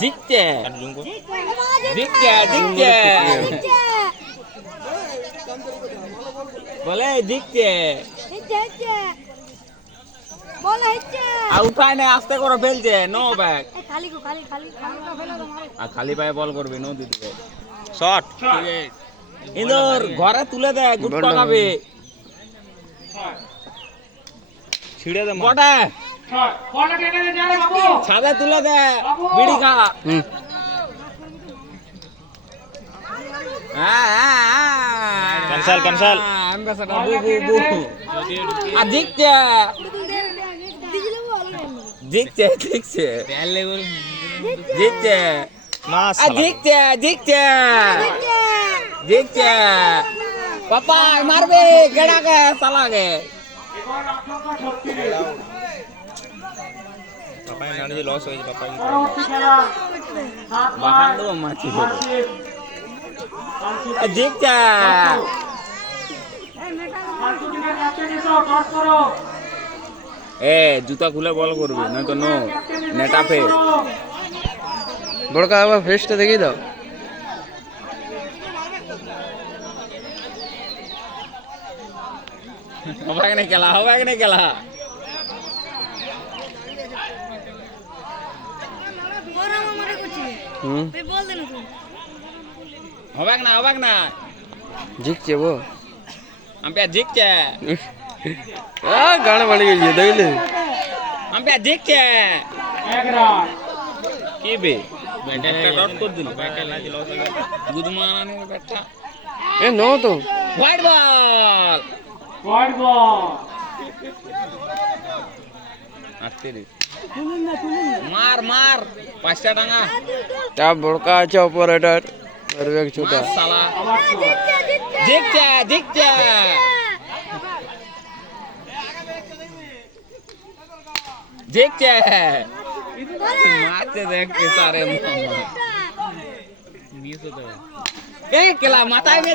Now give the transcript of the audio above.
জিততে জিততে জিততে বলে জিততে উপায় নাই আস্তে করে ফেলছে নো ব্যাক আর খালি পায়ে বল করবে নো দিদিকে শট ইন্দোর ঘরে তুলে দে গুড পাকাবে ছিড়ে দে বটে কটা ছাদে তুলে দে বিড়ি খা হুম হ্যাঁ, হ্যাঁ, হ্যাঁ। Cancel, cancel. Ambassador, বু, বু, বু। আর জিতছে দিছিলে বল জিতছে জিতছে জিতছে মাস পাপায় লস এ জুতা খুলে বল করবে না তো নো নেটা ফে বড়কা আবার ফেসটা দেখিয়ে দাও হবে কি না খেলা হবে কি না খেলা હવાક ના હવાક ના જીક છે બો આંપ્યા જીક છે આ ગાણ વળી ગઈ દઈ લે આંપ્યા જીક છે એકરા કે બે બેટા ડોટ કોડ દિલ બેટા લાજી લો ગુદમાન બેટા એ નો તો વાઇડ બોલ વાઇડ બોલ આસ્તે રી মার মার পাঁচটা টাঙা তা বড়কা আছে অপারেটর আর এক ছোটা সালা দেখতে দেখতে দেখছে মারতে দেখতে মাথায় মেরে